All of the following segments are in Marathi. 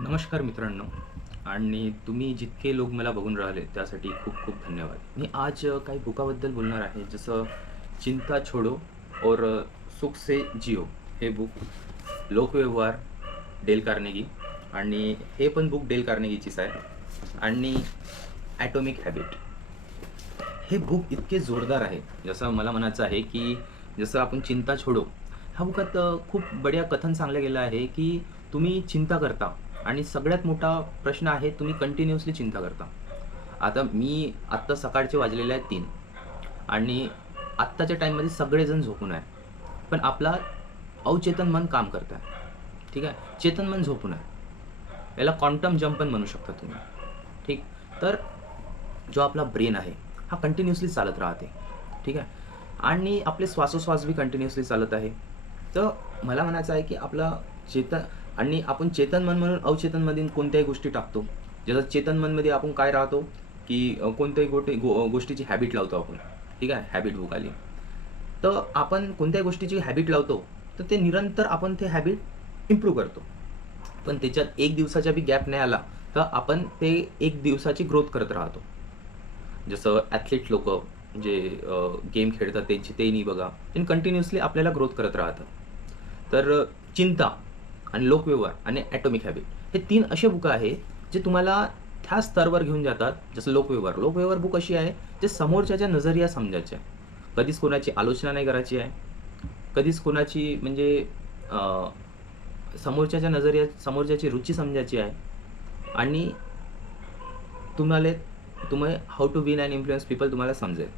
नमस्कार मित्रांनो आणि तुम्ही जितके लोक मला बघून राहिले त्यासाठी खूप खूप धन्यवाद. मी आज काही बुकाबद्दल बोलणार आहे, जसं चिंता छोडो और सुख से जियो हे बुक. लोकव्यवहार डेल कार्नेगी, आणि हे पण बुक डेल कार्नेगीचीच आहे. आणि ॲटॉमिक हॅबिट हे बुक इतके जोरदार आहे. जसं मला म्हणायचं आहे की जसं आपण चिंता छोडो ह्या बुकात खूप बढिया कथन सांगलं गेलं आहे की तुम्ही चिंता करता आणि सगळ्यात मोठा प्रश्न आहे, तुम्ही कंटिन्युअसली चिंता करता. आता मी आत्ता सकाळचे वाजलेले आहेत 3 आणि आत्ताच्या टाईममध्ये सगळेजण झोपून आहे. पण आपला अवचेतन मन काम करत आहे. ठीक आहे. चेतन मन झोपून आहे. याला क्वांटम जंप पण म्हणू शकता तुम्ही. ठीक. तर जो आपला ब्रेन आहे हा कंटिन्युअसली चालत राहते. ठीक आहे. आणि आपले श्वासोश्वास बी कंटिन्युअसली चालत आहे. तर मला म्हणायचं आहे की आपला चेतन आणि आपण चेतन मन म्हणून अवचेतनमधील कोणत्याही गोष्टी टाकतो. जसं चेतन मनमध्ये आपण काय राहतो की कोणत्याही गोष्टीची हॅबिट लावतो आपण. ठीक आहे. हॅबिट बुक आली. तर आपण कोणत्याही गोष्टीची हॅबिट लावतो, तर ते निरंतर आपण ते हॅबिट इम्प्रूव्ह करतो. पण त्याच्यात 1 दिवसाचा बी गॅप नाही आला, तर आपण ते 1 दिवसाची ग्रोथ करत राहतो. जसं ॲथलीट लोकं जे गेम खेळतात त्यांची तेही बघा, त्यांनी कंटिन्युअसली आपल्याला ग्रोथ करत राहतं. तर चिंता आणि लोकव्यवहार आणि ॲटॉमिक हॅबिट हे 3 असे बुकं आहे, जे तुम्हाला त्या स्तरावर घेऊन जातात. जसं लोकव्यवहार. लोकव्यवहार बुक अशी आहे, जे समोरच्याच्या नजरिया समजायचे आहे. कधीच कोणाची आलोचना नाही करायची आहे. कधीच कोणाची म्हणजे समोरच्याची रुची समजायची आहे. आणि तुम्हाला तुम्ही how to win and influence people तुम्हाला समजेल.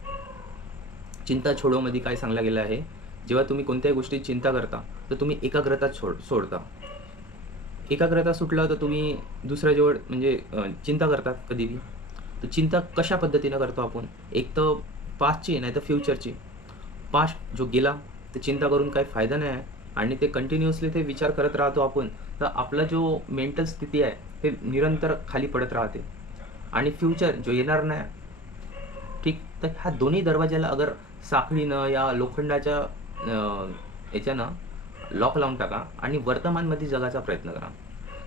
चिंता छोडोमध्ये काय सांगलं गेलं आहे, जेव्हा तुम्ही कोणत्याही गोष्टीची चिंता करता, तर तुम्ही एकाग्रता सोडता. एकाग्रता सुटलं तर तुम्ही दुसऱ्याजवळ म्हणजे चिंता करतात कधीही. तर चिंता कशा पद्धतीनं करतो आपण? एक तर पास्टची नाही तर फ्युचरची. पास्ट जो गेला ते चिंता करून काही फायदा नाही आहे आणि ते कंटिन्युअसली ते विचार करत राहतो आपण, तर आपला जो मेंटल स्थिती आहे ते निरंतर खाली पडत राहते. आणि फ्युचर जो येणार नाही. ठीक. तर ह्या दोन्ही दरवाजाला अगर साखळीनं या लोखंडाच्या याच्यानं लॉक लावून टाका आणि वर्तमानमध्ये जगायचा प्रयत्न करा.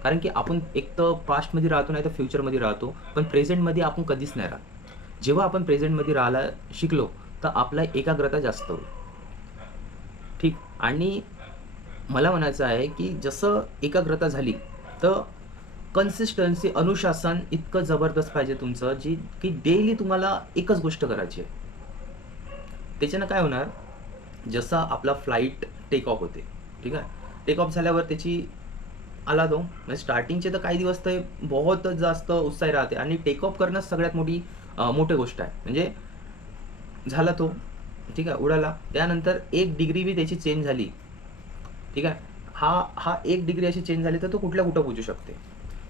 कारण की आपण एक तर पास्टमध्ये राहतो नाही तर फ्युचरमध्ये राहतो, पण प्रेझेंटमध्ये आपण कधीच नाही राहत. जेव्हा आपण प्रेझेंटमध्ये राहायला शिकलो, तर आपला एकाग्रता जास्त होईल. ठीक. आणि मला म्हणायचं आहे की जसं एकाग्रता झाली, तर कन्सिस्टन्सी, अनुशासन इतकं जबरदस्त पाहिजे तुमचं, की डेली तुम्हाला एकच गोष्ट करायची आहे. त्याच्यानं काय होणार, जसा आपला फ्लाइट टेक ऑफ होते. ठीक आहे. टेक ऑफ झाल्यावर त्याची आला तो म्हणजे स्टार्टिंगचे तर काही दिवस तर बहुत जास्त उत्साही राहते आणि टेक ऑफ करणंच सगळ्यात मोठी गोष्ट आहे. म्हणजे झाला तो. ठीक आहे. उडाला. त्यानंतर 1 डिग्री बी त्याची चेंज झाली. ठीक आहे. हा 1 डिग्री अशी चेंज झाली तर तो कुठल्या कुठं पोहोचू शकते.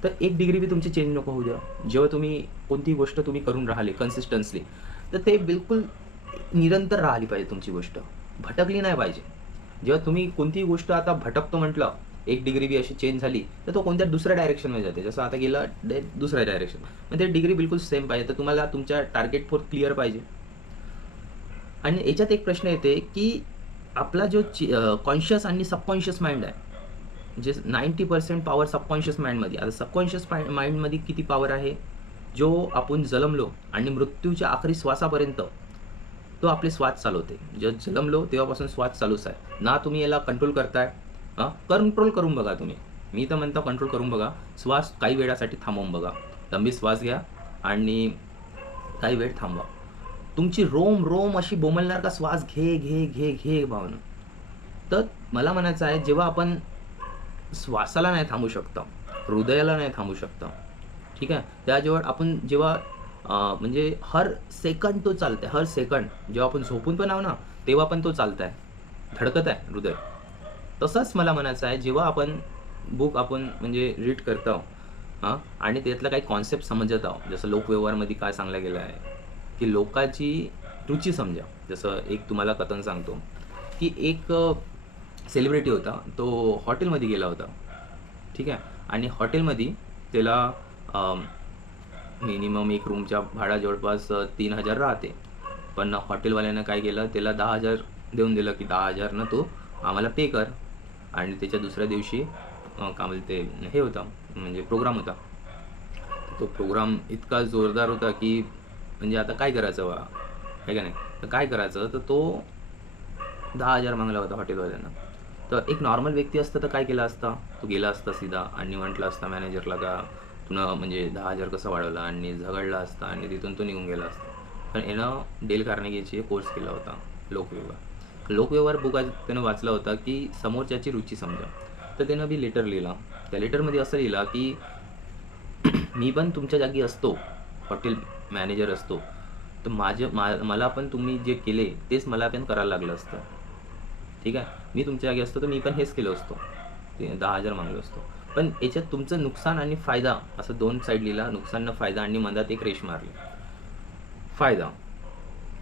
तर 1 डिग्री बी तुमची चेंज नको होऊ द्या. जेव्हा तुम्ही कोणतीही गोष्ट तुम्ही करून राहिले कन्सिस्टन्सली, तर ते बिलकुल निरंतर राहिली पाहिजे तुमची गोष्ट. भटकली नाही पाहिजे. जेव्हा तुम्ही कोणतीही गोष्ट आता भटकतो म्हटलं, 1 डिग्री बी अशी चेंज झाली, तर तो कोणत्या दुसऱ्या डायरेक्शनमध्ये जाते. जसं आता गेला दुसऱ्या डायरेक्शन. मग ते डिग्री बिलकुल सेम पाहिजे. तर तुम्हाला तुमच्या टार्गेट फोर क्लिअर पाहिजे. आणि याच्यात एक प्रश्न येते, की आपला जो कॉन्शियस आणि सबकॉन्शियस माइंड आहे, जे 90% पॉवर सबकॉन्शियस माइंडमध्ये. आता सबकॉन्शियस माइंडमध्ये किती पॉवर आहे? जो आपण जन्मलो आणि मृत्यूच्या आखरी श्वासापर्यंत तो आपले श्वास चालवते. जेव्हा जन्मलो तेव्हापासून श्वास चालूच आहे. ना तुम्ही याला कंट्रोल करताय. कंट्रोल करून बघा तुम्ही. मी तर म्हणतो कंट्रोल करून बघा. श्वास काही वेळासाठी थांबवून बघा. लंबी श्वास घ्या आणि काही वेळ थांबवा. तुमची रोम अशी बोंबलणार का श्वास घे, घे, घे, घे भावना. तर मला म्हणायचं आहे, जेव्हा आपण श्वासाला नाही थांबू शकता, हृदयाला नाही थांबू शकता. ठीक आहे. त्याजवळ आपण जेव्हा म्हणजे हर सेकंड तो चालतंय. हर सेकंड जेव्हा आपण झोपून पण आहो ना, तेव्हा पण तो चालतंय. धडकत आहे हृदय. तसंच मला म्हणायचं आहे, जेव्हा आपण बुक आपण म्हणजे रीड करत आहोत आणि त्यातला काही कॉन्सेप्ट समजत आहोत. जसं लोकव्यवहारमध्ये काय सांगलं गेलं आहे, की लोकांची रुची समजा. जसं एक तुम्हाला कथन सांगतो, की एक सेलिब्रिटी होता. तो हॉटेलमध्ये गेला होता. ठीक आहे. आणि हॉटेलमध्ये त्याला मिनिमम एक रूमच्या भाडा जवळपास 3,000 राहते. पण हॉटेलवाल्यानं काय केलं, त्याला 10,000 देऊन दिलं, की 10,000 तू आम्हाला पे कर. आणि त्याच्या दुसऱ्या दिवशी काय बोलते हे होता, म्हणजे प्रोग्राम होता. तो प्रोग्राम इतका जोरदार होता की म्हणजे आता काय करायचं बा, आहे का नाही. तर काय करायचं, तर तो 10,000 मागला होता हॉटेलवाल्यांना. तर एक नॉर्मल व्यक्ती असतं तर काय केला असता, तो गेला असता सीधा आणि म्हटलं असता मॅनेजरला का तुला म्हणजे 10,000 कसं वाढवला, आणि झगडला असता आणि तिथून तो निघून गेला असता. पण यानं डेल कार्नेगीचे कोर्स केला होता, लोकव्यवहार. लोकव्यवहार बुकात त्यानं वाचला होता की समोरच्याची रुची समजा. तर त्यानं बी लेटर लिहिला. त्या लेटरमध्ये असं लिहिला की मी पण तुमच्या जागी असतो, हॉटेल मॅनेजर असतो, तर मला पण तुम्ही जे केले तेच मला पण करायला लागलं असतं. ठीक आहे, मी तुमच्या जागी असतो तर मी पण हेच केलं असतो, ते 10,000 मागलो असतो. पण याच्यात तुमचं नुकसान आणि फायदा असं 2 साईड लिहिला, नुकसान फायदा, आणि मधात एक रेष मारली. फायदा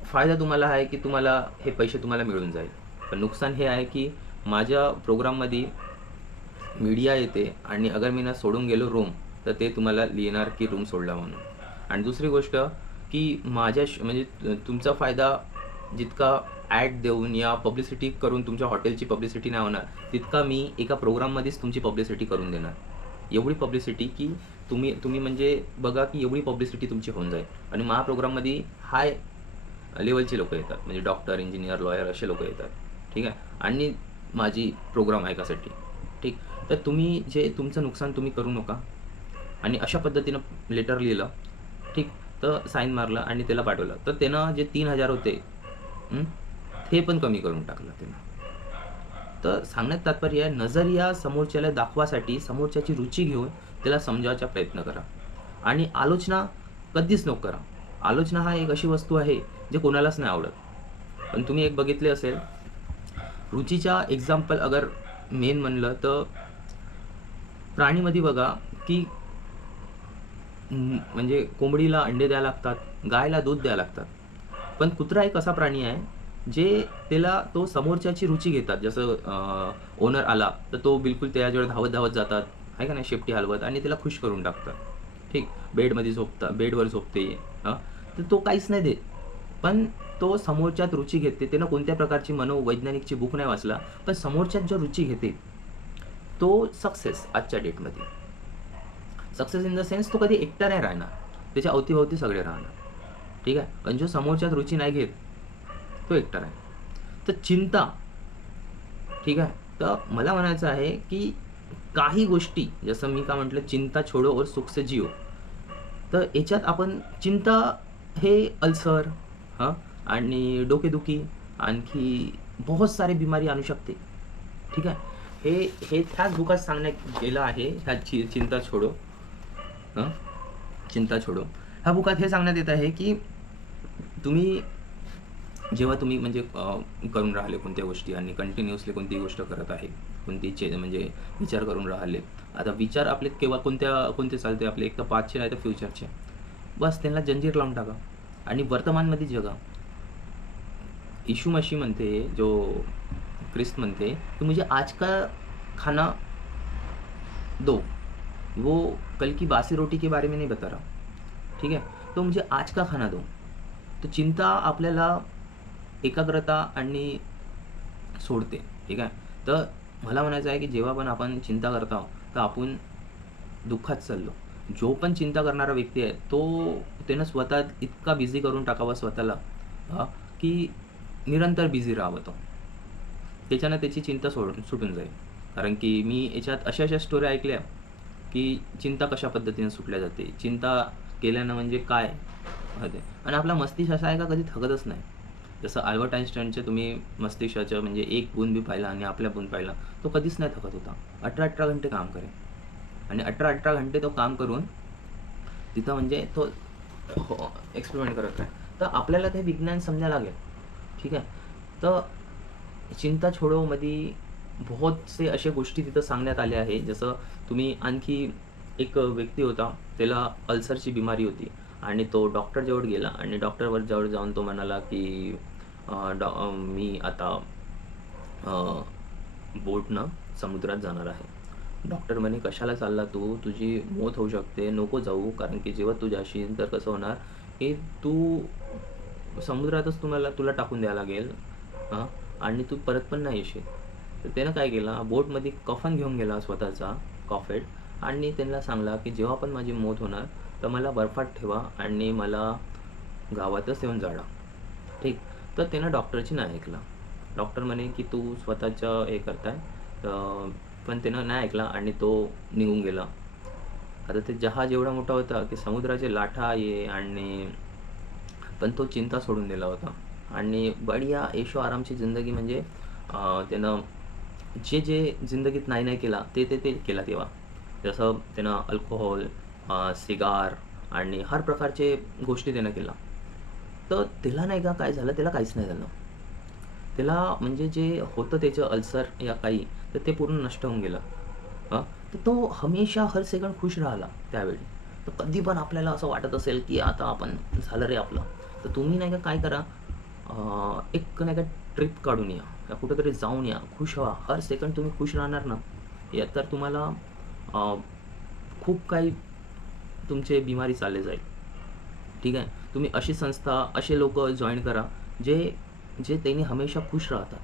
फायदा तुम्हाला आहे की तुम्हाला हे पैसे तुम्हाला मिळून जाईल. पण नुकसान हे आहे की माझ्या प्रोग्राममध्ये मीडिया येते आणि अगर मी ना सोडून गेलो रूम, तर ते तुम्हाला लिहिणार की रूम सोडला म्हणून. आणि दुसरी गोष्ट की म्हणजे तुमचा फायदा जितका ॲड देऊन या पब्लिसिटी करून तुमच्या हॉटेलची पब्लिसिटी नाही होणार, तितका मी एका प्रोग्राममध्येच तुमची पब्लिसिटी करून देणार. एवढी पब्लिसिटी की तुम्ही म्हणजे बघा की एवढी पब्लिसिटी तुमची होऊन जाईल. आणि माझ्या प्रोग्राममध्ये हाय लेवलचे लोकं येतात, म्हणजे डॉक्टर, इंजिनियर, लॉयर असे लोकं येतात. ठीक आहे, आणि माझी प्रोग्राम ऐकासाठी. ठीक. तर तुम्ही जे तुमचं नुकसान तुम्ही करू नका. आणि अशा पद्धतीनं लेटर लिहिलं. ठीक. तर साईन मारलं आणि त्याला पाठवलं. तर त्यानं जे 3,000 होते ते पण कमी करून टाकलं त्यानं. तर सांगण्यात तात्पर्य आहे, नजरिया समोरच्याला दाखवासाठी समोरच्याची रुची घेऊन त्याला समजावण्याचा प्रयत्न करा. आणि आलोचना कधीच नको करा. आलोचना हा एक अशी वस्तू आहे जे कोणालाच नाही आवडत. पण तुम्ही एक बघितले असेल, रुचीच्या एक्झाम्पल अगर मेन म्हणलं तर प्राणीमध्ये बघा की म्हणजे कोंबडीला अंडे द्यायला लागतात, गायला दूध द्यायला लागतात. पण कुत्रा एक असा प्राणी आहे जे त्याला तो समोरच्याची रुची घेतात. जसं ओनर आला तर तो बिलकुल त्याच्याजवळ धावत धावत जातात, आहे का नाही, शेपटी हलवत, आणि त्याला खुश करून टाकतात. ठीक. बेडवर झोपते. हां. तर तो काहीच नाही देत. पण तो समोरच्यात रुची घेते. त्यानं कोणत्या प्रकारची मनोवैज्ञानिकची बुक नाही वाचला, पण समोरच्यात जो रुची घेते तो सक्सेस आजच्या डेटमध्ये. सक्सेस इन द सेन्स तो कधी एकटा नाही राहणार, त्याच्या अवतीभोवती सगळे राहणार. ठीक आहे. पण जो समोरच्यात रुची नाही घेत तो एकटा राहील. तर चिंता, ठीक आहे. तर मला म्हणायचं आहे की काही गोष्टी, जसं मी का म्हटलं, चिंता छोडो और सुख से जियो. तर याच्यात आपण चिंता हे अल्सर, हां, आणि डोकेदुखी, आणखी बहुत सारे बिमारी आणू शकते. ठीक आहे. हे ह्याच बुकात सांगण्यात गेलं आहे, ह्या चिंता छोडो, हां, चिंता छोडो. ह्या बुकात हे सांगण्यात येत आहे की तुम्ही जेव्हा तुम्ही म्हणजे करून राहिले कोणत्या गोष्टी, आणि कंटिन्युअसली कोणतीही गोष्ट करत आहे, कोणती म्हणजे विचार करून राहिले. आता विचार आपले केव्हा कोणते चालते आपले, एक तर पास्टचे नाही तर फ्युचरचे. बस त्यांना जंजीर लावून टाका आणि वर्तमानमध्ये जगा. यीशु मसीह म्हणते, जो ख्रिस्त म्हणते की मुझे आज का खाना दो, वो कल की बासी रोटी के बारे में नहीं बता रहा. ठीक है. तो मुझे आज का खाना दो. तो चिंता आपल्याला एकाग्रता आणि सोडते. ठीक आहे. तर मला म्हणायचं आहे की जेव्हा पण आपण चिंता करतो तर आपण दुःखात चाललो. जो पण चिंता करणारा व्यक्ती आहे तो त्यानं स्वतः इतका बिझी करून टाकावा स्वतःला, की निरंतर बिझी राहावं तो. त्याच्यानं त्याची चिंता सुटून जाईल. कारण की मी याच्यात अशा स्टोऱ्या ऐकल्या की चिंता कशा पद्धतीने सुटल्या जाते, चिंता केल्यानं म्हणजे काय होते. आणि आपला मस्तिष्क असा आहे का कधी थकतच नाही. जसं अल्बर्ट आइन्स्टाईनचे तुम्ही मस्तिष्काचं म्हणजे एक गुण बी पाहिला आणि आपल्या गुण पाहिला, तो कधीच नाही थकत होता. 18-18 घंटे काम करेल आणि 18-18 घंटे तो काम करून तिथं म्हणजे तो एक्सपेरिमेंट करत आहे. तर आपल्याला ते विज्ञान समजायला लागेल. ठीक आहे. तर चिंता छोडोमध्ये बहुत से अशा गोष्टी तिथं सांगण्यात आल्या आहे. जसं तुम्ही आणखी एक व्यक्ती होता, त्याला अल्सरची बिमारी होती आणि तो डॉक्टरजवळ गेला आणि जवळ जाऊन तो म्हणाला की मी आता बोटनं समुद्रात जाणार आहे. डॉक्टर म्हणे, कशाला चालला तू, तुझी मौत होऊ शकते, नको जाऊ. कारण की जेव्हा तू जाशील तर कसं होणार की तू समुद्रातच तुला टाकून द्यावं लागेल, हां, आणि तू परत पण नाही येशील. तर त्यानं काय केलं, बोटमध्ये कफन घेऊन गेला स्वतःचा कॉफेट, आणि त्यांना सांगला की जेव्हा पण माझी मौत होणार तर मला बर्फात ठेवा आणि मला गावातच येऊन जाळा. ठीक. तर त्यानं डॉक्टरची नाही ऐकलं. डॉक्टर म्हणे की तू स्वतःचं हे करताय. तर पण त्यानं नाही ऐकला आणि तो निघून गेला. आता ते जहाज एवढा मोठा होता की समुद्राचे लाटा ये, आणि पण तो चिंता सोडून दिला होता आणि बढिया ऐशो आरामची जिंदगी, म्हणजे त्यानं जे जे जिंदगीत नाही नाही केला ते केला तेव्हा. जसं त्यानं अल्कोहोल, सिगार आणि हर प्रकारचे गोष्टी त्यानं केला. तर त्याला नाही का काय झालं, त्याला काहीच नाही झालं. त्याला म्हणजे जे होतं त्याचं अल्सर या काही, तर ते पूर्ण नष्ट होऊन गेलं. हां, तर तो हमेशा हर सेकंड खुश राहिला त्यावेळी. तर कधी पण आपल्याला असं वाटत असेल, की आता आपण झालं रे आपलं, तर तुम्ही नाही का काय करा, एक नाही का ट्रिप काढून या कुठेतरी जाऊन या, खुश व्हा. हर सेकंड तुम्ही खुश राहणार ना, या तर तुम्हाला अ, खूप काही तुमचे बिमारी चालले जाईल. ठीक आहे. तुम्ही अशी संस्था, असे लोक जॉईन करा, जे जे त्यांनी हमेशा खुश राहतात.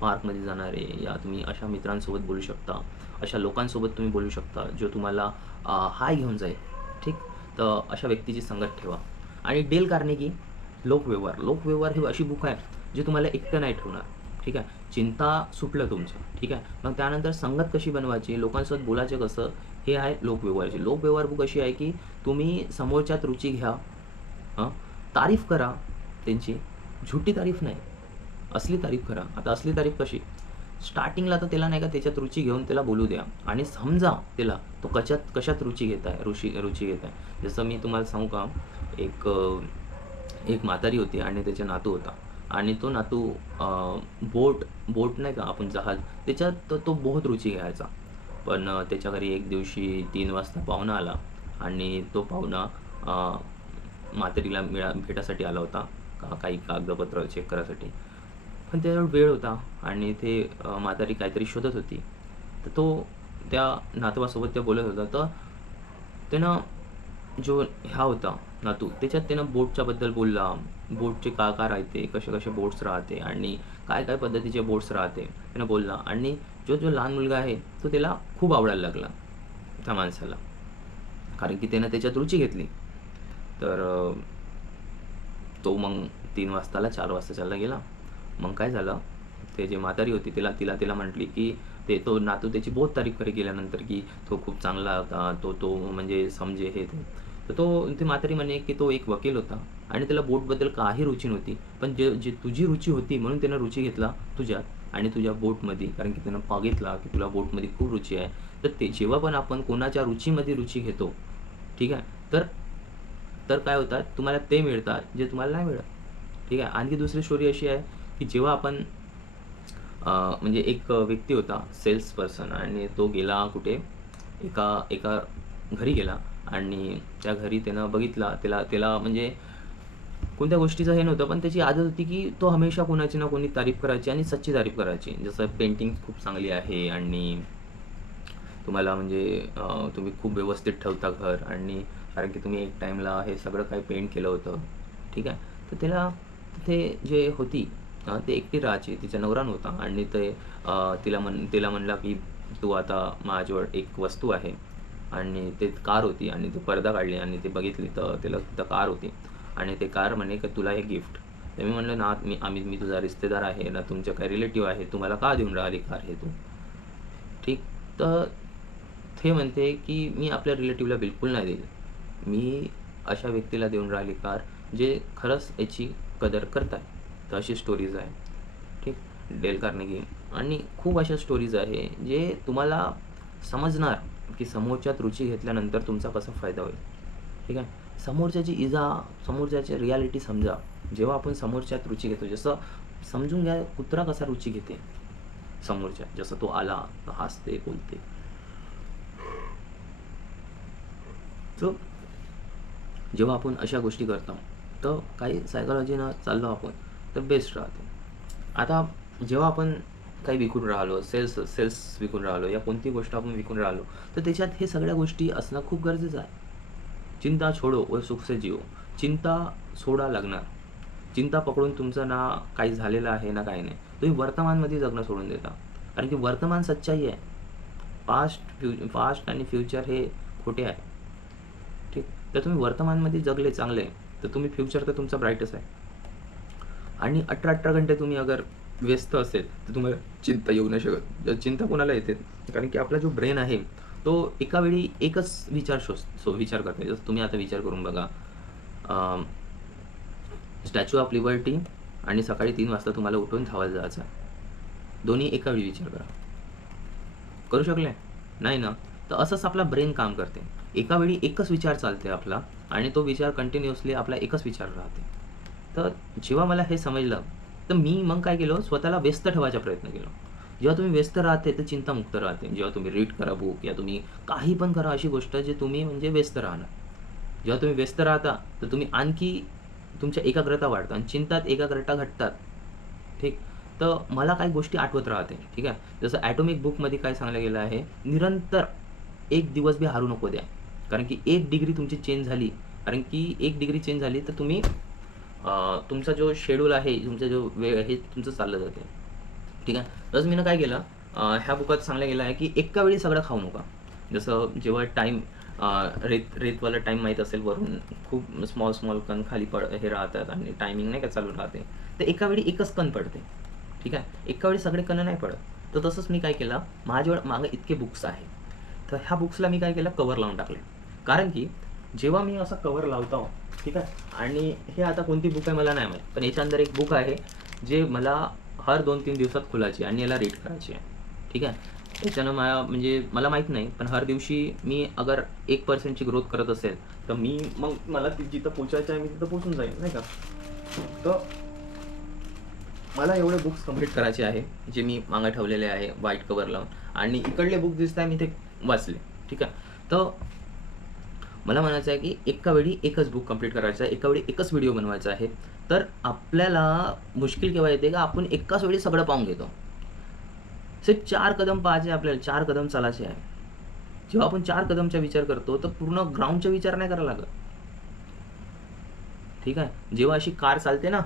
पार्कमध्ये जाणारे, या तुम्ही अशा मित्रांसोबत बोलू शकता, अशा लोकांसोबत तुम्ही बोलू शकता, जो तुम्हाला हाय घेऊन जाईल. ठीक. तर अशा व्यक्तीची संगत ठेवा. आणि डेल कार्नेगी लोकव्यवहार. लोकव्यवहार ही अशी बुक आहे, जी तुम्हाला एकटं नाही ठेवणार. ठीक आहे. चिंता सुटलं तुमचं. ठीक आहे. मग त्यानंतर संगत कशी बनवायची, लोकांसोबत बोलायचं कसं, हे आहे लोकव्यवहारची. लोकव्यवहार बुक अशी आहे, की तुम्ही समोरच्यात रुची घ्या. हां, तारीफ करा त्यांची, झुटी तारीफ नाही, असली तारीफ करा. आता असली तारीफ कशी, स्टार्टिंगला तर त्याला नाही का त्याच्यात रुची घेऊन त्याला बोलू द्या आणि समजा त्याला तो कशात रुची घेत आहे, रुची घेत आहे. जसं मी तुम्हाला सांगू का, एक एक म्हातारी होती आणि त्याचा नातू होता, आणि तो नातू बोट बोट नाही का आपण जहाज, त्याच्यात तो बहुत रुची घ्यायचा. पण त्याच्या घरी एक दिवशी 3 वाजता पाहुणा आला, आणि तो पाहुणा म्हातारीला भेटासाठी आला होता, काही कागदपत्र चेक करायसाठी. पण त्याच्यावर वेळ होता आणि ते म्हातारी काहीतरी शोधत होती. तर तो त्या नातवासोबत ते बोलत होता. तर त्यानं जो ह्या होता नातू, त्याच्यात त्यानं बोटच्याबद्दल बोलला. बोटचे का राहते, कसे बोट्स राहते आणि काय पद्धतीचे बोट्स राहते त्यानं बोलला. आणि जो लहान मुलगा आहे तो त्याला खूप आवडायला लागला त्या माणसाला, कारण की त्यानं त्याच्यात रुची घेतली. तर तो मग 3 वाजताला 4 वाजता चालला गेला. मग काय झालं, ते जे म्हातारी होती तिला म्हटली की तो नातू त्याची बहुत तारीफ करे गेल्यानंतर, की तो खूप चांगला होता, तो म्हणजे समजे हे ते. तर ती म्हातारी म्हणे की तो एक वकील होता आणि त्याला बोटबद्दल काही रुची नव्हती. पण जी तुझी रुची होती म्हणून त्यानं रुची घेतला तुझ्यात आणि तुझ्या बोटमध्ये, कारण की त्यानं बघितला की तुला बोटमध्ये खूप रुची आहे. तर ते जेव्हा पण आपण कोणाच्या रुचीमध्ये रुची घेतो, ठीक आहे, तर तर काय होतात, तुम्हाला ते मिळतात जे तुम्हाला नाही मिळत. ठीक आहे. आणखी दुसरी स्टोरी अशी आहे, की जेव्हा आपण म्हणजे एक व्यक्ती होता सेल्स पर्सन, आणि तो गेला कुठे, एका एका घरी गेला, आणि त्या घरी त्यानं बघितला, त्याला म्हणजे कोणत्या गोष्टीचं हे नव्हतं, पण त्याची आदत होती की तो हमेशा कोणाची ना कोणी तारीफ करायची आणि सच्ची तारीफ करायची. जसं पेंटिंग खूप चांगली आहे, आणि तुम्हाला म्हणजे तुम्ही खूप व्यवस्थित ठेवता घर, आणि कारण की तुम्ही एक टाईमला हे सगळं काही पेंट केलं होतं. ठीक आहे. तर त्याला तिथे जे होती, ते एकटी राहायची, तिचा नवरा नव्हता, आणि ते तिला म्हणला की तू आता माझ्याजवळ एक वस्तू आहे, आणि ते कार होती, आणि ती पडदा काढली आणि ती बघितली तर त्याला तिथं कार होती, आणि ते कार म्हणे की तुला हे गिफ्ट. तर मी म्हणलं ना, मी तुझा रिश्तेदार आहे ना, तुमचं काही रिलेटिव्ह आहे, तुम्हाला का देऊन राहिली कार हे तू. ठीक. तर ते म्हणते की मी आपल्या रिलेटिव्हला बिलकुल नाही देईल, मी अशा व्यक्तीला देऊन राहिली कार जे खरंच याची कदर करताय. तर अशी स्टोरीज आहे. ठीक. Dale Carnegie. आणि खूप अशा स्टोरीज आहे जे तुम्हाला समजणार की समोरच्यात रुची घेतल्यानंतर तुमचा कसा फायदा होईल. ठीक आहे. समोरच्याची समोरच्याची रियालिटी समजा. जेव्हा आपण समोरच्यात रुची घेतो, जसं समजून घ्या कुत्रा कसा रुची घेते समोरच्या, जसं तो आला तर हसते, बोलते. तर जेव्हा आपण अशा गोष्टी करतो, तर काही सायकॉलॉजीनं चाललो आपण, तर बेस्ट राहते. आता जेव्हा आपण काही विकून राहिलो, सेल्स विकून राहिलो, या कोणती गोष्ट आपण विकून राहिलो, तर त्याच्यात हे सगळ्या गोष्टी असणं खूप गरजेचं आहे. चिंता छोडो व सुख से जिओ. चिंता सोडा लागणार. चिंता पकडून तुमचं ना काही झालेलं आहे ना काही नाही, तुम्ही वर्तमानमध्ये जगणं सोडून देता. कारण की वर्तमान सच्चाई आहे. पास्ट आणि फ्युचर हे खोटे आहे. ठीक. तर तुम्ही वर्तमानमध्ये जगले चांगले, तर तुम्ही फ्युचर तर तुमचा ब्राईटच आहे. आणि 18 घंटे तुम्ही अगर व्यस्त असेल तर तुम्हाला चिंता येऊ नाही शकत. जर चिंता कोणाला येते, कारण की आपला जो ब्रेन आहे तो एका वेळी एकच विचार करते. जसं तुम्ही आता विचार करून बघा, स्टॅच्यू ऑफ लिबर्टी आणि सकाळी 3 वाजता तुम्हाला उठून धावायला जायचं आहे. दोन्ही एका वेळी विचार करा. करू शकले? नाही ना. तर असंच आपला ब्रेन काम करते. एका वेळी एकच विचार चालते आपला आणि तो विचार कंटिन्युअसली आपला एकच विचार राहते. तर जेव्हा मला हे समजलं, तर मी मग काय केलं, स्वतःला व्यस्त ठेवायचा प्रयत्न केला. जेव्हा तुम्ही व्यस्त राहते तर चिंतामुक्त राहते. जेव्हा तुम्ही रीड करा बुक, या तुम्ही काही पण करा अशी गोष्ट जे तुम्ही म्हणजे व्यस्त राहणार. जेव्हा तुम्ही व्यस्त राहता तर तुम्ही आणखी तुमच्या एकाग्रता वाढतात आणि चिंतात एकाग्रता घटतात. ठीक. तर मला काही गोष्टी आठवत राहते. ठीक आहे. जसं ॲटॉमिक बुकमध्ये काय सांगलं गेलं आहे, निरंतर 1 दिवस बी हारू नको द्या. कारण की 1 डिग्री तुमची चेंज झाली, कारण की 1 डिग्री चेंज झाली तर तुम्ही तुमचा जो शेड्यूल आहे, तुमचा जो वेळ आहे तुमचं चाललं जाते. ठीक आहे. तसं मी काय केलं, ह्या बुकात सांगलं गेलं आहे की एका वेळी सगळं खाऊ नका. जसं जेव्हा टाईम रेतवाला टाईम माहीत असेल, वरून खूप स्मॉल कण खाली हे राहतात आणि टायमिंग नाही का चालू राहते. तर एका वेळी एकच कण पडते. ठीक आहे. एका वेळी सगळे कण नाही पडत. तर तसंच मी काय केलं, माझ्याजवळ मागं इतके बुक्स आहे. तर ह्या बुक्सला मी काय केलं, कवर लावून टाकले. कारण की जेव्हा मी असा कवर लावतो, ठीक आहे, आणि हे आता कोणती बुक आहे मला नाही माहीत, पण याच्या अंदर एक बुक आहे जे मला हर 2-3 दिवसात खोलायची आणि याला रीड करायची आहे. ठीक आहे. त्याच्यानं म्हणजे मला माहीत नाही, पण हर दिवशी मी अगर 1% ग्रोथ करत असेल तर मग मला जिथं पोचायचं आहे मी तिथं पोचून जाईल, नाही का. तर मला एवढे बुक्स कंप्लीट करायचे आहे जे मी मागं ठेवलेले आहे व्हाईट कवर लावून, आणि इकडले बुक दिसत आहे मी ते वाचले. ठीक आहे. तर मला म्हणायचं आहे की एका वेळी एकच बुक कंप्लीट करायचं आहे, एका वेळी एकच व्हिडिओ बनवायचा आहे. तर आपल्याला मुश्किल केव्हा येते का आपण एकाच वेळी सगळं पाहून घेतो. सिर्फ 4 कदम पाहायचे आपल्याला, 4 कदम चालायचे आहे. जेव्हा आपण 4 कदमचा विचार करतो तर पूर्ण ग्राउंडचा विचार नाही करायला लागत. ठीक आहे. जेव्हा अशी कार चालते ना,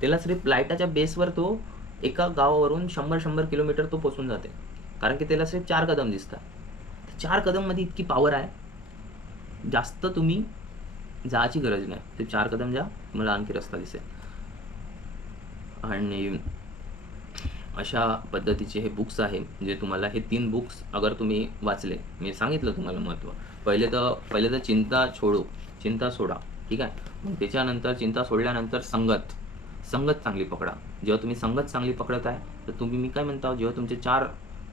त्याला सिर्फ लाईटाच्या बेसवर तो एका गावावरून 100 किलोमीटर तो पोचून जाते, कारण की त्याला सिर्फ 4 कदम दिसतात. 4 कदममध्ये इतकी पॉवर आहे, जास्त तुम्ही जायची गरज नाही. ते 4 कदम जा, तुम्हाला आणखी रस्ता दिसेल. आणि अशा पद्धतीचे हे बुक्स आहे, जे तुम्हाला हे 3 बुक्स अगर तुम्ही वाचले, मी सांगितलं तुम्हाला महत्त्व. पहिले तर चिंता सोडा. ठीक आहे. मग त्याच्यानंतर चिंता सोडल्यानंतर संगत चांगली पकडा. जेव्हा तुम्ही संगत चांगली पकडत आहे तर मी काय म्हणतो, जेव्हा तुमचे 4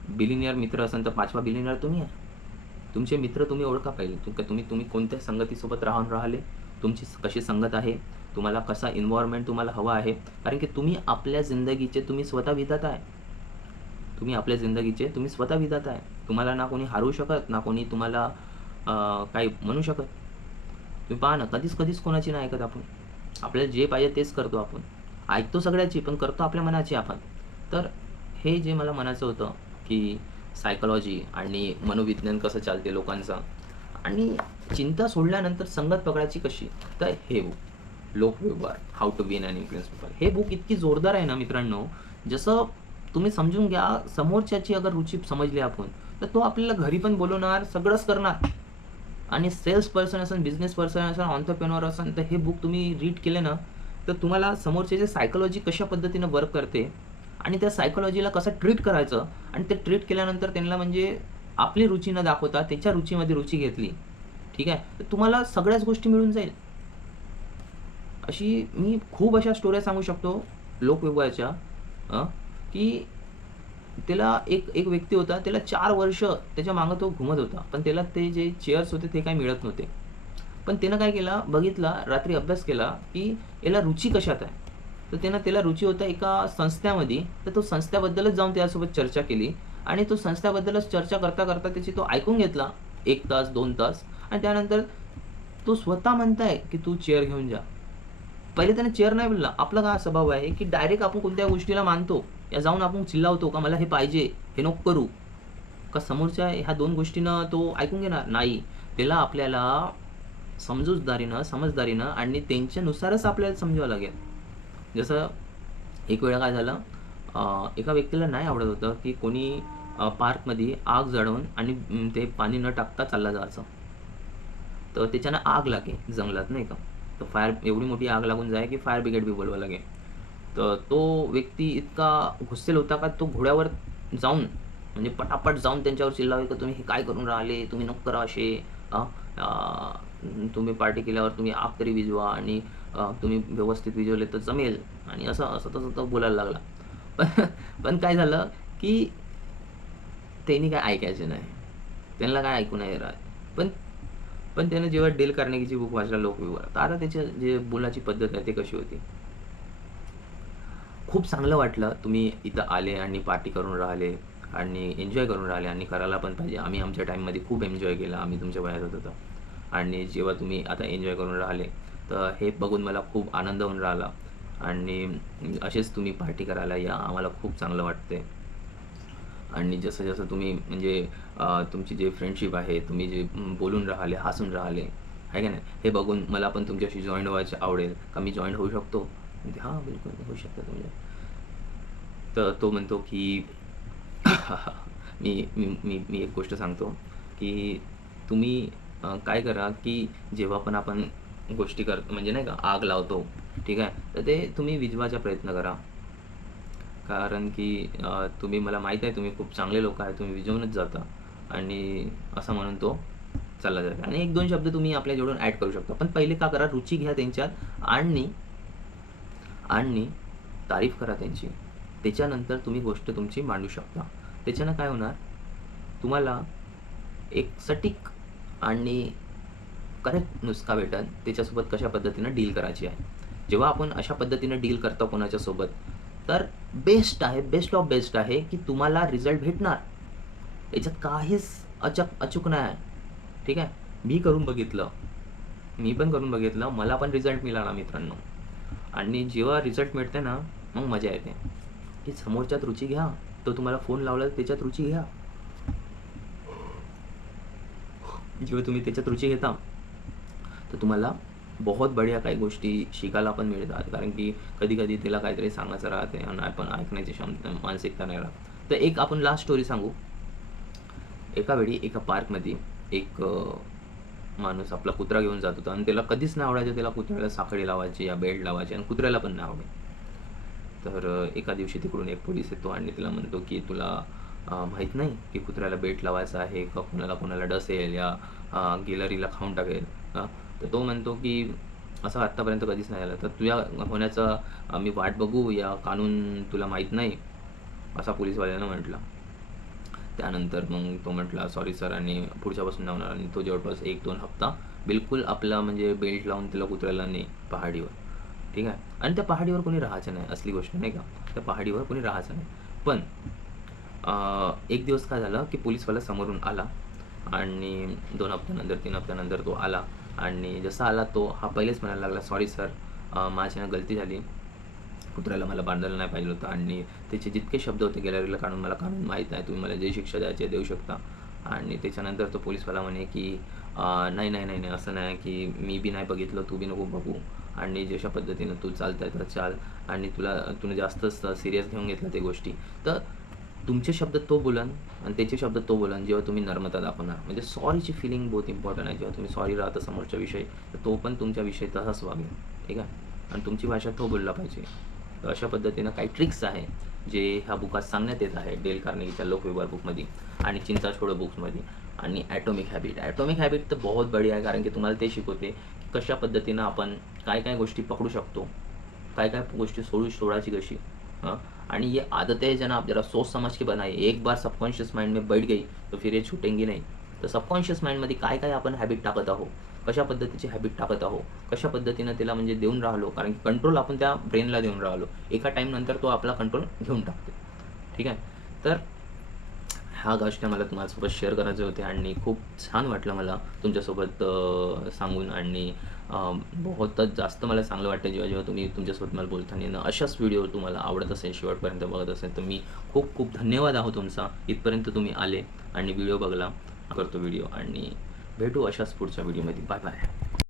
बिलिनियर मित्र असेल तर 5वा बिलिनियर तुम्ही आहे. तुमचे मित्र तुम्ही ओळखा पाहिजे. तुम्ही कोणत्या संगतीसोबत राहिले, तुमची कशी संगत आहे, तुम्हाला कसा एन्व्हायरमेंट तुम्हाला हवा आहे. कारण की तुम्ही आपल्या जिंदगीचे तुम्ही स्वतः विधाता आहे. तुम्ही स्वतः विधाता आहे. तुम्हाला ना कोणी हारवू शकत, ना कोणी तुम्हाला काही म्हणू शकत. तुम्ही पहा ना, कधीच कोणाची नाही ऐकत आपण. आपल्याला जे पाहिजे तेच करतो आपण. ऐकतो सगळ्याची, पण करतो आपल्या मनाची आपण. तर हे जे मला म्हणायचं होतं की सायकॉलॉजी आणि मनोविज्ञान कसं चालते लोकांचं, आणि चिंता सोडल्यानंतर संगत पकडायची कशी, तर हे बुक लोकव्यवहार, how to win and influence people, हे बुक इतकी जोरदार आहे ना मित्रांनो. जसं तुम्ही समजून घ्या, समोरच्याची अगर रुची समजली आपण तर तो आपल्याला घरी पण बोलवणार, सगळंच करणार. आणि सेल्स पर्सन असेल, बिझनेस पर्सन असेल, ऑन्टरप्रेन्योर असेल, तर हे बुक तुम्ही रीड केले ना तर तुम्हाला समोरच्याची सायकॉलॉजी कशा पद्धतीनं वर्क करते आणि त्या सायकॉलॉजीला कसं ट्रीट करायचं, आणि ते ट्रीट केल्यानंतर त्यांना म्हणजे आपली रुची न दाखवता त्याच्या रुचीमध्ये रुची घेतली. ठीक आहे. तर तुम्हाला सगळ्याच गोष्टी मिळून जाईल. अशी मी खूप अशा स्टोऱ्या सांगू शकतो लोकव्यवहाराच्या, की त्याला एक व्यक्ती होता, त्याला 4 वर्ष त्याच्या मागं तो घुमत होता, पण त्याला ते जे चेअर्स होते ते काही मिळत नव्हते. पण त्यानं काय केला, बघितला, रात्री अभ्यास केला की याला रुची कशात आहे. तर त्याला रुची होता एका संस्थेमध्ये. तर तो संस्थेबद्दलच जाऊन त्यासोबत चर्चा केली, आणि तो संस्थेबद्दलच चर्चा करता करता त्याची तो ऐकून घेतला 1 तास 2 तास, आणि त्यानंतर तो स्वतः म्हणताय की तू चेअर घेऊन जा. पहिले त्याने चेअर नाही बोलला. आपला काय स्वभाव आहे की डायरेक्ट आपण कोणत्या गोष्टीला मानतो, या जाऊन आपण चिल्लावतो का मला हे पाहिजे, हे नको करू, का समोरच्या ह्या 2 गोष्टीनं तो ऐकून घेणार नाही. त्याला आपल्याला समजदारीनं आणि त्यांच्यानुसारच आपल्याला समजावं लागेल. जसं एक वेळा काय झालं, एका व्यक्तीला नाही आवडत होतं की कोणी पार्कमध्ये आग जळवून आणि ते पाणी न टाकता चालला जायचं. तर त्याच्यानं आग लागे जंगलात नाही का. तर फायर एवढी मोठी आग लागून जाय की फायर ब्रिगेड बी बोलवावं लागे. तर तो व्यक्ती इतका गुस्सेल होता का तो घोड्यावर जाऊन म्हणजे पटापट जाऊन त्यांच्यावर चिल्लावे की तुम्ही हे काय करून राहिले, तुम्ही नको करा असे, अ, अ, तुम्ही पार्टी केल्यावर तुम्ही आग तरी विझवा आणि तुम्ही व्यवस्थित विझवले तर जमेल आणि असं असं तसं तो बोलायला लागला. पण पण काय झालं की त्यांनी काय ऐकायचे नाही. त्यांना काय ऐकू नाही राहत. पण पण त्याने जेव्हा डेल कार्नेगीची बुक वाचला लोकविवर, तर आता त्याची जे बोलायची पद्धत आहे ती कशी होती. खूप चांगलं वाटलं तुम्ही इथं आले आणि पार्टी करून राहिले आणि एन्जॉय करून राहिले आणि करायला पण पाहिजे. आम्ही आमच्या टाईममध्ये खूप एन्जॉय केला. आम्ही तुमच्या वयात होतो तर. आणि जेव्हा तुम्ही आता एन्जॉय करून राहिले, तर हे बघून मला खूप आनंद होऊन राहिला आणि असेच तुम्ही पार्टी करायला या. आम्हाला खूप चांगलं वाटते. आणि जसं-जसं तुम्ही म्हणजे तुमची जे फ्रेंडशिप आहे, तुम्ही जे बोलून राहिले, हसून राहिले, आहे का नाही? हे बघून मला पण तुमच्याशी जॉइन व्हायचं आवडेल. का मी जॉइन होऊ शकतो? म्हणते, "हां, बिलकुल होऊ शकता तुम्ही." तर तो म्हणतो की मी मी मी मी एक गोष्ट सांगतो, की तुम्ही काय करा, की जेव्हा पण आपण गोष्टी करतो म्हणजे नाही का आग लावतो, ठीक आहे? तर ते तुम्ही विझवायचा प्रयत्न करा. कारण की तुम्ही मला माहीत आहे तुम्ही खूप चांगले लोक आहे. तुम्ही विझवूनच जाता आणि असं म्हणून तो चालला जातो आणि 1-2 शब्द तुम्ही आपल्या जोडून ॲड करू शकता. पण पहिले काय करा, रुची घ्या त्यांच्यात आणि आणि तारीफ करा त्यांची. त्याच्यानंतर तुम्ही गोष्ट तुमची मांडू शकता. त्याच्यानं काय होणार, तुम्हाला एक सटीक आणि करेक्ट नुसका भेटेल, त्याच्यासोबत कशा पद्धतीनं डील करायची आहे. जेव्हा आपण अशा पद्धतीनं डील करतो कोणाच्यासोबत, तर बेस्ट आहे, बेस्ट ऑफ बेस्ट आहे, की तुम्हाला रिझल्ट भेटणार. याच्यात काहीच अचूक नाही आहे. ठीक आहे. मी करून बघितलं. मी पण करून बघितलं. मला पण रिझल्ट मिळाला मित्रांनो. आणि जेव्हा रिझल्ट मिळते ना, मग मजा येते. की समोरच्यात रुची घ्या. तो तुम्हाला फोन लावला तर त्याच्यात रुची घ्या. जेव्हा तुम्ही त्याच्यात रुची घेता, तर तुम्हाला बहुत बढिया काही गोष्टी शिकायला पण मिळतात. कारण की कधी-कधी तिला काहीतरी सांगायचं राहते आणि आपण ऐकण्याची मानसिकता नाही राहत. तर एक आपण लास्ट स्टोरी सांगू. एका वेळी एका पार्कमध्ये एक माणूस आपला कुत्रा घेऊन जात होता आणि त्याला कधीच नाही आवडायचं त्याला कुत्र्याला साखळी लावायची या बेल्ट लावायची आणि कुत्र्याला पण नाही आवडेल. तर एका दिवशी तिकडून एक पोलीस येतो आणि तिला म्हणतो की तुला माहीत नाही की कुत्र्याला बेल्ट लावायचा आहे का कोणाला डसेल या गिलहरीला खाऊन टाकेल. तर तो म्हणतो की असं आत्तापर्यंत कधीच नाही झालं. तर तुझ्या होण्याचा मी वाट बघू या कानून तुला माहीत नाही, असा पोलिसवाल्यानं म्हटलं. त्यानंतर मग तो म्हटला सॉरी सर आणि पुढच्यापासून नाही होणार आणि तो जवळपास 1-2 हप्ता बिलकुल आपला म्हणजे बेल्ट लावून त्याला कुत्र्याला ने पहाडीवर. ठीक आहे. आणि त्या पहाडीवर कोणी राहायचं नाही असली गोष्ट नाही का. त्या पहाडीवर कोणी राहायचं नाही. पण एक दिवस काय झालं की पोलिसवाला समोरून आला आणि 2 हप्त्यानंतर 3 हप्त्यानंतर तो आला आणि जसा आला तो हा पहिलेच म्हणायला लागला सॉरी सर माझ्यानं गलती झाली. कुत्र्याला मला बांधायला नाही पाहिजे होतं आणि त्याचे जितके शब्द होते गॅलरीला काढून मला काढून माहीत नाही. तुम्ही मला जे शिक्षा द्यायची देऊ शकता. आणि त्याच्यानंतर तो पोलिसवाला म्हणे की नाही, नाही, नाही, नाही असं नाही की मी बी नाही बघितलं, तू बी नको बघू आणि जशा पद्धतीनं तू चालताय तर चाल आणि तुला जास्तच सीरियस घेऊन घेतलं ते गोष्टी. तर तुमचे शब्द तो बोलन आणि त्याचे शब्द तो बोलन जेव्हा तुम्ही नर्मता दाखवणार. म्हणजे सॉरीची फिलिंग बहुत इम्पॉर्टंट आहे. जेव्हा तुम्ही सॉरी राहता समोरच्या विषयी, तर तो पण तुमच्या विषयी तसाच वागेल. ठीक आहे. आणि तुमची भाषा तो बोलला पाहिजे. तर अशा पद्धतीनं काही ट्रिक्स आहे, जे ह्या बुकात सांगण्यात येत आहे डेल कार्नेगीच्या लोकव्यवहार बुकमध्ये आणि चिंता छोडो बुक्समध्ये आणि ॲटॉमिक हॅबिट. ॲटॉमिक हॅबिट तर बहुत बढिया आहे कारण की तुम्हाला ते शिकवते की कशा पद्धतीनं आपण काय-काय गोष्टी पकडू शकतो, काय-काय गोष्टी सोडायची कशी. आणि ये आदतें जो ना आप जरा सोच समझ के बनाइए. एक बार सबकॉन्शियस माइंड में बैठ गई तो फिर ये छूटेंगी नाही. तर सबकॉन्शियस माइंडमध्ये काय-काय आपण हॅबिट टाकत आहोत, कशा पद्धतीची हॅबिट टाकत आहोत, कशा पद्धतीनं त्याला म्हणजे देऊन राहिलो कारण की कंट्रोल आपण त्या ब्रेनला देऊन राहिलो. एका टाईमनंतर तो आपला कंट्रोल घेऊन टाकतो. ठीक आहे. तर ह्या गोष्टी मला तुम्हाला शेअर करायचे होते आणि खूप छान वाटलं मला तुमच्यासोबत सांगून आणि बहुतच जास्त मला चांगलं वाटतं जेव्हा तुम्ही तुमच्यासोबत मला बोलताना अशाच व्हिडिओ तुम्हाला आवडत असेल, शेवटपर्यंत बघत असेल तर मी खूप खूप धन्यवाद आहो तुमचा. इथपर्यंत तुम्ही आले आणि व्हिडिओ बघला. करतो व्हिडिओ आणि भेटू अशाच पुढच्या व्हिडिओमध्ये. Bye bye.